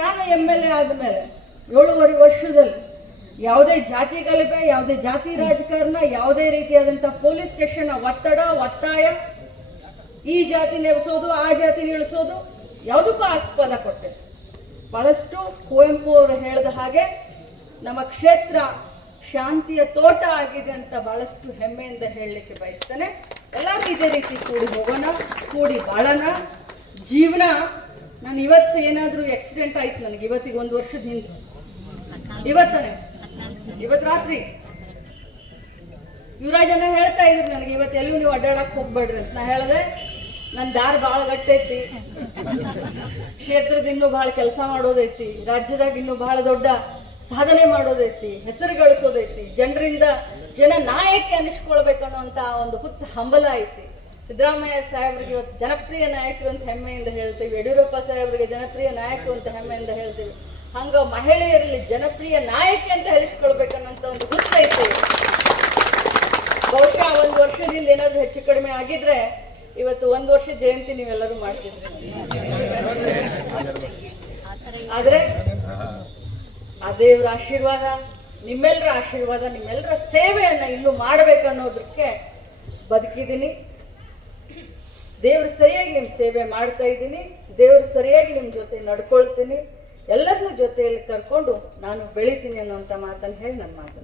ನಾನು MLA ಆದಮೇಲೆ 7.5 ವರ್ಷದಲ್ಲಿ ಯಾವುದೇ ಜಾತಿ ಗಲಭೆ, ಯಾವುದೇ ಜಾತಿ ರಾಜಕಾರಣ, ಯಾವುದೇ ರೀತಿಯಾದಂಥ ಪೊಲೀಸ್ ಸ್ಟೇಷನ್ ಒತ್ತಡ ಒತ್ತಾಯ, ಈ ಜಾತಿ ನೆಲೆಸೋದು ಆ ಜಾತಿ ನಿಲ್ಲಿಸೋದು ಯಾವುದಕ್ಕೂ ಆಸ್ಪದ ಕೊಟ್ಟೆ. ಬಹಳಷ್ಟು ಕುವೆಂಪು ಅವರು ಹೇಳಿದ ಹಾಗೆ ನಮ್ಮ ಕ್ಷೇತ್ರ ಶಾಂತಿಯ ತೋಟ ಆಗಿದೆ ಅಂತ ಬಹಳಷ್ಟು ಹೆಮ್ಮೆಯಿಂದ ಹೇಳಲಿಕ್ಕೆ ಬಯಸ್ತೇನೆ. ಎಲ್ಲರೂ ಇದೇ ರೀತಿ ಕೂಡಿ ಹೋಗೋಣ, ಕೂಡಿ ಬಾಳೋಣ. ಜೀವನ, ನಾನು ಇವತ್ತು ಏನಾದರೂ ಆಕ್ಸಿಡೆಂಟ್ ಆಯ್ತು ನನಗೆ, ಇವತ್ತಿಗೆ 1 ವರ್ಷದ ಹಿಂದೆ, ಇವತ್ತು ರಾತ್ರಿ ಯುವರಾಜನ ಹೇಳ್ತಾ ಇದ್ರು ನನಗೆ, ಇವತ್ತು ಎಲ್ಲೂ ನೀವು ಅಡ್ಡಾಡಕ್ಕೆ ಹೋಗ್ಬೇಡ್ರಿ ಅಂತ. ನಾ ಹೇಳಿದೆ, ನನ್ನ ದಾರಿ ಭಾಳ ಗಟ್ಟೈತಿ, ಕ್ಷೇತ್ರದ ಇನ್ನೂ ಭಾಳ ಕೆಲಸ ಮಾಡೋದೈತಿ, ರಾಜ್ಯದಾಗ ಇನ್ನೂ ಭಾಳ ದೊಡ್ಡ ಸಾಧನೆ ಮಾಡೋದೈತಿ, ಹೆಸರು ಗಳಿಸೋದೈತಿ, ಜನರಿಂದ ಜನ ನಾಯಕಿ ಅನ್ನಿಸ್ಕೊಳ್ಬೇಕನ್ನುವಂಥ ಒಂದು ಹುಚ್ಚ ಹಂಬಲ ಐತಿ. ಸಿದ್ದರಾಮಯ್ಯ ಸಾಹೇಬ್ರಿಗೆ ಇವತ್ತು ಜನಪ್ರಿಯ ನಾಯಕರು ಅಂತ ಹೆಮ್ಮೆಯಿಂದ ಹೇಳ್ತೀವಿ, ಯಡಿಯೂರಪ್ಪ ಸಾಹೇಬ್ರಿಗೆ ಜನಪ್ರಿಯ ನಾಯಕರು ಅಂತ ಹೆಮ್ಮೆಯಿಂದ ಹೇಳ್ತೀವಿ. ಹಂಗ ಮಹಿಳೆಯರಲ್ಲಿ ಜನಪ್ರಿಯ ನಾಯಕಿ ಅಂತ ಹೇಳಿಸ್ಕೊಳ್ಬೇಕನ್ನೋಂಥ ಒಂದು ಹುಚ್ಚ ಐತಿ. ಬಹುಶಃ 1 ವರ್ಷದಿಂದ ಏನಾದರೂ ಹೆಚ್ಚು ಕಡಿಮೆ ಆಗಿದ್ರೆ ಇವತ್ತು 1 ವರ್ಷ ಜಯಂತಿ ನೀವೆಲ್ಲರೂ ಮಾಡ್ತಿದ್ರಿ. ಆದ್ರೆ ಆ ದೇವರ ಆಶೀರ್ವಾದ, ನಿಮ್ಮೆಲ್ಲರ ಆಶೀರ್ವಾದ, ನಿಮ್ಮೆಲ್ಲರ ಸೇವೆಯನ್ನ ಇನ್ನೂ ಮಾಡಬೇಕನ್ನೋದಕ್ಕೆ ಬದುಕಿದ್ದೀನಿ. ದೇವ್ರು ಸರಿಯಾಗಿ ನಿಮ್ಮ ಸೇವೆ ಮಾಡ್ತಾ ಇದ್ದೀನಿ, ದೇವ್ರು ಸರಿಯಾಗಿ ನಿಮ್ಮ ಜೊತೆ ನಡ್ಕೊಳ್ತೀನಿ, ಎಲ್ಲರನ್ನೂ ಜೊತೆಯಲ್ಲಿ ಕರ್ಕೊಂಡು ನಾನು ಬೆಳಿತೀನಿ ಅನ್ನೋಂಥ ಮಾತನ್ನು ಹೇಳಿ ನನ್ನ ಮಾತನ್ನು